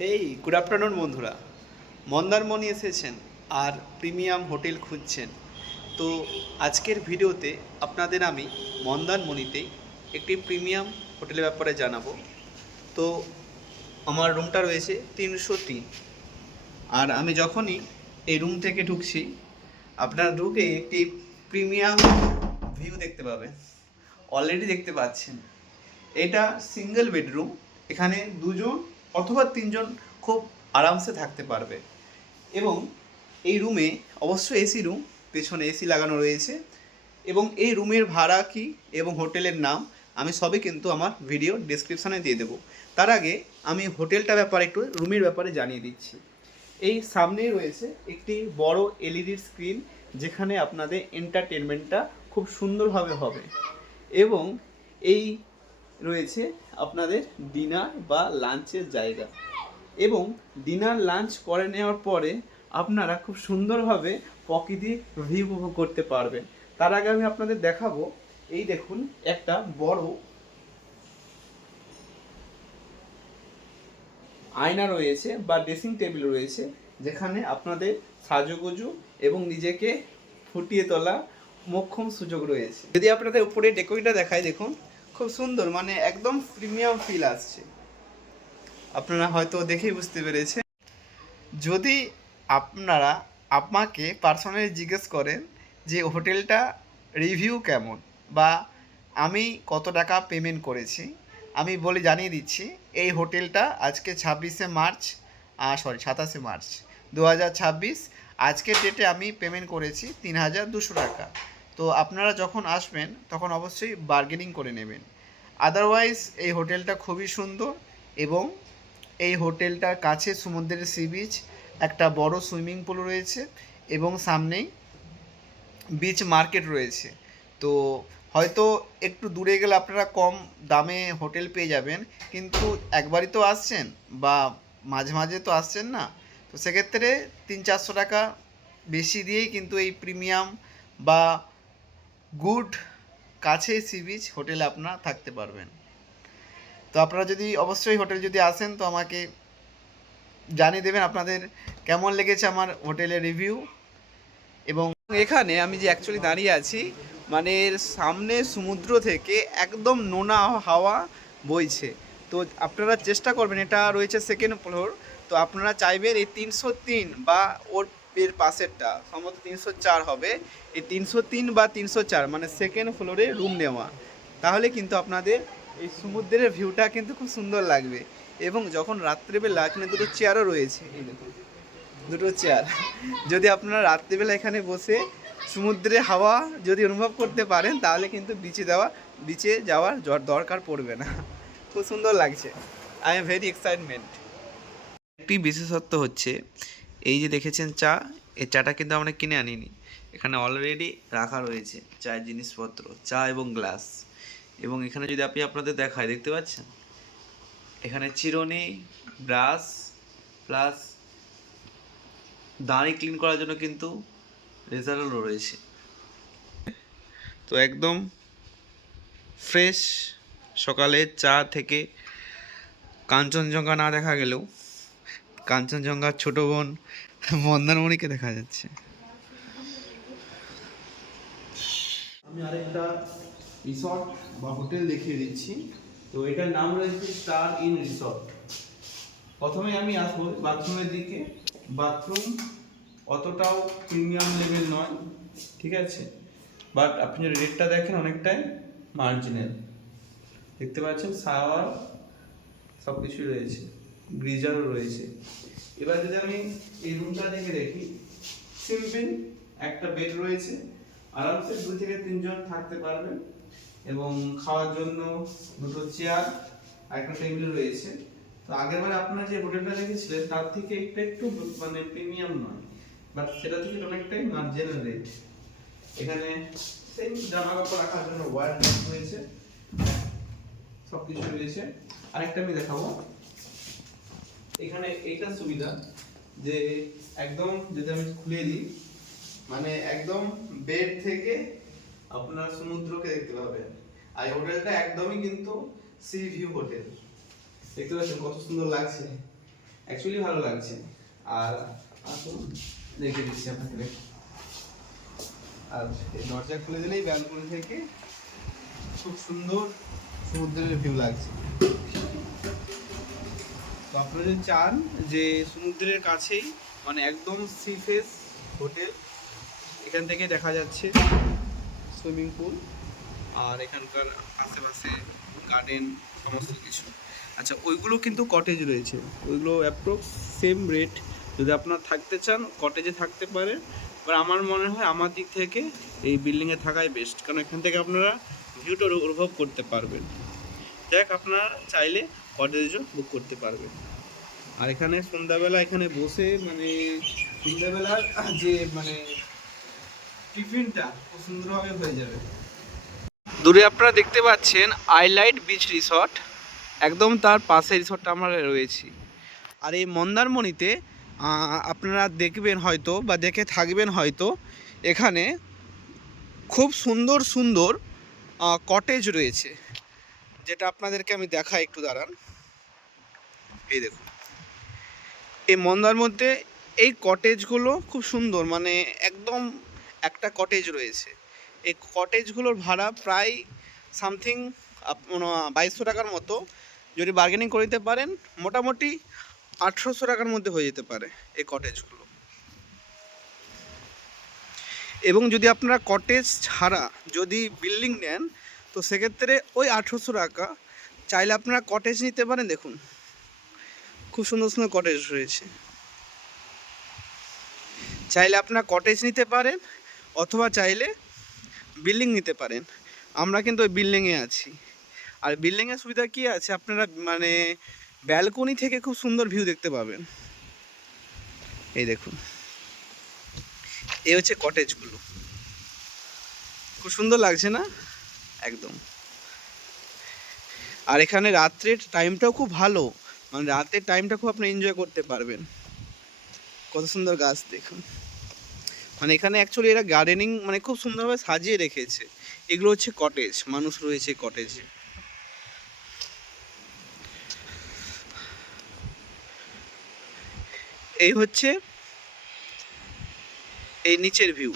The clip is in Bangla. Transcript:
হেই, গুড আফটারনুন বন্ধুরা। মন্দারমণি এসেছেন আর প্রিমিয়াম হোটেল খুঁজছেন, তো আজকের ভিডিওতে আপনাদের আমি মন্দারমণিতেই একটি প্রিমিয়াম হোটেলের ব্যাপারে জানাবো। তো আমার রুমটা রয়েছে 303, আর আমি যখনই এই রুম থেকে ঢুকছি আপনারা ঢুকে একটি প্রিমিয়াম ভিউ দেখতে পাবেন। অলরেডি দেখতে পাচ্ছেন এটা সিঙ্গেল বেডরুম। এখানে দুজন অথবা তিনজন খুব আরামসে থাকতে পারবে। এবং এই রুমে অবশ্যই এসি রুম, পেছনে এসি লাগানো রয়েছে। এবং এই রুমের ভাড়া কি এবং হোটেলের নাম আমি সবই কিন্তু আমার ভিডিও ডেসক্রিপশানে দিয়ে দেবো। তার আগে আমি হোটেলটার ব্যাপারে একটু রুমের ব্যাপারে জানিয়ে দিচ্ছি। এই সামনেই রয়েছে একটি বড় এলইডি স্ক্রিন, যেখানে আপনাদের এন্টারটেনমেন্টটা খুব সুন্দরভাবে হবে। এবং এই রয়েছে আপনাদের ডিনার বা লাঞ্চের জায়গা। এবং ডিনার লাঞ্চ করে নেওয়ার পরে আপনারা খুব সুন্দরভাবে প্রকৃতির ভিউ উপভোগ করতে পারবেন। তার আগে আমি আপনাদের দেখাবো, এই দেখুন একটা বড় আয়না রয়েছে বা ড্রেসিং টেবিল রয়েছে, যেখানে আপনাদের সাজুগুজু এবং নিজেকে ফুটিয়ে তোলা মোক্ষম সুযোগ রয়েছে। যদি আপনাদের উপরে ডেকোরেটটা দেখায়, দেখুন খুব সুন্দর, মানে একদম প্রিমিয়াম ফিল আসছে। আপনারা হয়তো দেখেই বুঝতে পেরেছেন। যদি আপনারা আমাকে পার্সোনালি জিজ্ঞেস করেন যে হোটেলটা রিভিউ কেমন বা আমি কত টাকা পেমেন্ট করেছি, আমি বলে জানিয়ে দিচ্ছি এই হোটেলটা আজকে 27শে মার্চ 2026 আজকের ডেটে আমি পেমেন্ট করেছি 3200 টাকা। তো আপনারা যখন আসবেন তখন অবশ্যই বার্গেনিং করে নেবেন। আদারওয়াইজ এই হোটেলটা খুবই সুন্দর। এবং এই হোটেলটার কাছে সমুদ্রের সি বিচ, একটা বড় সুইমিং পুল রয়েছে এবং সামনেই বিচ মার্কেট রয়েছে। তো হয়তো একটু দূরে গেলে আপনারা কম দামে হোটেল পেয়ে যাবেন, কিন্তু একবারই তো আসছেন বা মাঝে মাঝে তো আসছেন না, তো সেক্ষেত্রে 300-400 টাকা বেশি দিয়েই কিন্তু এই প্রিমিয়াম বা গুড কাছে সি বিচ হোটেলে আপনারা থাকতে পারবেন। তো আপনারা যদি অবশ্যই হোটেল যদি আসেন তো আমাকে জানিয়ে দেবেন আপনাদের কেমন লেগেছে আমার হোটেলের রিভিউ। এবং এখানে আমি যে অ্যাকচুয়ালি দাঁড়িয়ে আছি, মানে এর সামনে সমুদ্র থেকে একদম নোনা হাওয়া বইছে। তো আপনারা চেষ্টা করবেন, এটা রয়েছে সেকেন্ড ফ্লোর, তো আপনারা চাইবেন এই 303 বা ওর এর পাশেরটা সম্ভবত 304 হবে, এই 303 বা 304 মানে সেকেন্ড ফ্লোরে রুম নেওয়া। তাহলে কিন্তু আপনাদের এই সমুদ্রের ভিউটা কিন্তু খুব সুন্দর লাগবে। এবং যখন রাত্রেবেলা এখানে দুটো চেয়ারও রয়েছে, এই দেখুন দুটো চেয়ার, যদি আপনারা রাত্রিবেলা এখানে বসে সমুদ্রে হাওয়া যদি অনুভব করতে পারেন, তাহলে কিন্তু বিচে যাওয়ার দরকার পড়বে না। খুব সুন্দর লাগছে। I am very excitement. একটি বিশেষত্ব হচ্ছে এই যে দেখেছেন চা, এই চাটা কিন্তু আমরা কিনে আনিনি, এখানে অলরেডি রাখা রয়েছে চায়ের জিনিসপত্র, চা এবং গ্লাস। এবং এখানে যদি আপনি আপনাদের দেখায়, দেখতে পাচ্ছেন এখানে চিরুনি, ব্রাশ, প্লাস দাড়ি ক্লিন করার জন্য কিন্তু রেজারও রয়েছে। তো একদম ফ্রেশ। সকালে চা থেকে কাঞ্চনজঙ্ঘা না দেখা গেলেও কাঞ্চনজঙ্ঘার ছোট বোন মন্দারমণিকে দেখা যাচ্ছে। আমি আরেকটা রিসর্ট বা হোটেল দেখিয়ে দিচ্ছি। তো এটার নাম রয়েছে স্টার ইন রিসর্ট। প্রথমে আমি আসবো বাথরুমের দিকে। বাথরুম অতটাও প্রিমিয়াম লেভেল নয়, ঠিক আছে, বাট আপনি যদি রেটটা দেখেন অনেকটাই মার্জিনাল। দেখতে পাচ্ছেন শাওয়ার সব কিছুই রয়েছে, গ্রিজারও রয়েছে। এবার যদি আমি এই রুমটা দেখে দেখি, সিম্পল একটা বেড রয়েছে, আরামসে 2 থেকে 3 জন থাকতে পারবেন। এবং খাওয়ার জন্য দুটো চেয়ার আর একটা টেবিল রয়েছে। তো আগেরবার আপনারা যে হোটেলটা দেখেছিলেন তার থেকে একটু মানে প্রিমিয়াম নয়, বাট সেটা থেকে অনেকটাই মার্জিনাল রেট। এখানে সেম জামা কাপড় রাখার জন্য ওয়ার্ডরোব রয়েছে, সবকিছু রয়েছে। আরেকটা আমি দেখাবো, এখানে এইটা সুবিধা যে একদম যদি আমি খুলে দিই, মানে একদম বেড থেকে আপনার সমুদ্রকে দেখতে পাবেন। আর এই হোটেলটা একদমই কিন্তু সি ভিউ হোটেল। দেখতে পাচ্ছেন কত সুন্দর লাগছে, অ্যাকচুয়ালি ভালো লাগছে। আর আসুন দেখে দিচ্ছি আপনাকে। আর এই দরজা খুলে দিলেই ব্যালকনি থেকে খুব সুন্দর সমুদ্রের ভিউ লাগছে। তো আপনারা যদি চান যে সমুদ্রের কাছেই মানে একদম সি ফেস হোটেল, এখান থেকে দেখা যাচ্ছে সুইমিং পুল আর এখানকার আশেপাশে গার্ডেন সমস্ত কিছু। আচ্ছা, ওইগুলো কিন্তু কটেজ রয়েছে, ওইগুলো অ্যাপ্রক্স সেম রেট। যদি আপনারা থাকতে চান কটেজে থাকতে পারেন, এবার আমার মনে হয় আমার দিক থেকে এই বিল্ডিংয়ে থাকাই বেস্ট, কারণ এখান থেকে আপনারা ভিউটা অনুভব করতে পারবেন। দেখ আপনারা চাইলে কটেজও বুক করতে পারবেন। আর এখানে সন্ধ্যাবেলা এখানে বসে মানে সন্ধ্যাবেলার যে মানে টিফিনটা খুব সুন্দরভাবে হয়ে যাবে। দূরে আপনারা দেখতে পাচ্ছেন আইলাইট বিচ রিসর্ট, একদম তার পাশে রিসর্টটা আমরা রয়েছি। আর এই মন্দারমণিতে আপনারা দেখবেন হয়তো বা দেখে থাকবেন হয়তো, এখানে খুব সুন্দর সুন্দর কটেজ রয়েছে, যেটা আপনাদেরকে আমি দেখাই, একটু দাঁড়ান। এই দেখুন, এই মন্দার মধ্যে এই কটেজগুলো খুব সুন্দর, মানে একদম একটা কটেজ রয়েছে। এই কটেজগুলোর ভাড়া প্রায় সামথিং 2200 টাকার মতো। যদি বার্গেনিং করে দিতে পারেন মোটামুটি 1800 টাকার মধ্যে হয়ে যেতে পারে এই কটেজগুলো। এবং যদি আপনারা কটেজ ছাড়া যদি বিল্ডিং নেন তো সেক্ষেত্রে ওই 1800 টাকা। চাইলে আপনারা কটেজ নিতে পারেন, দেখুন খুব সুন্দর সুন্দর কটেজ রয়েছে। চাইলে আপনারা কটেজ নিতে পারেন অথবা চাইলে বিল্ডিং নিতে পারেন। আমরা কিন্তু ওই বিল্ডিংয়ে আছি। আর বিল্ডিংয়ের সুবিধা কী আছে, আপনারা মানে ব্যালকনি থেকে খুব সুন্দর ভিউ দেখতে পাবেন। এই দেখুন, এই হচ্ছে কটেজগুলো, খুব সুন্দর লাগছে না একদম। আর এখানে রাত্রের টাইমটাও খুব ভালো, মানে রাতের টাইমটা খুব আপনি এনজয় করতে পারবেন। কত সুন্দর গাছ দেখুন, মানে এখানে অ্যাকচুয়ালি এরা গার্ডেনিং মানে খুব সুন্দরভাবে সাজিয়ে রেখেছে। এগুলো হচ্ছে কটেজ, মানুষ রয়েছে কটেজে। এই হচ্ছে এই নিচের ভিউ।